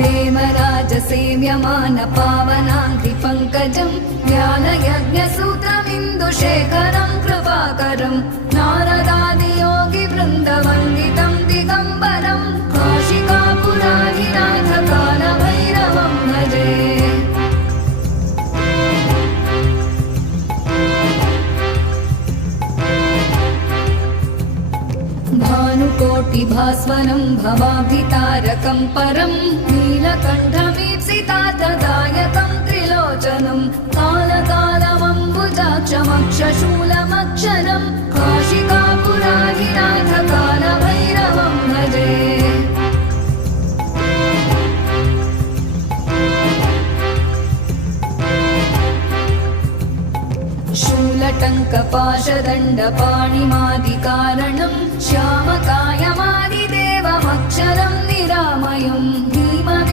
देवराजसेव्यमान पावनाङ्घ्रिपङ्कजं ज्ञानयज्ञसूत्रमिन्दुशेखरं कृपाकरं नारदादियोगिवृन्दवन्दितं दिगम्बरं काशिकापुराधिनाथकालभैरवं भजे। भानुकोटिभास्वरं भवाभितारकं परं नीलकण्ठमीप्सितार्थदायकं त्रिलोचनं कालकालमम्बुजाक्षमक्षशूलमक्षरं काशिकापुराधिनाथकालभैरवं भजे। शूलटङ्कपाशदण्डपाणिमादिकारणं श्यामकायमादिदेवमक्षरं निरामयम्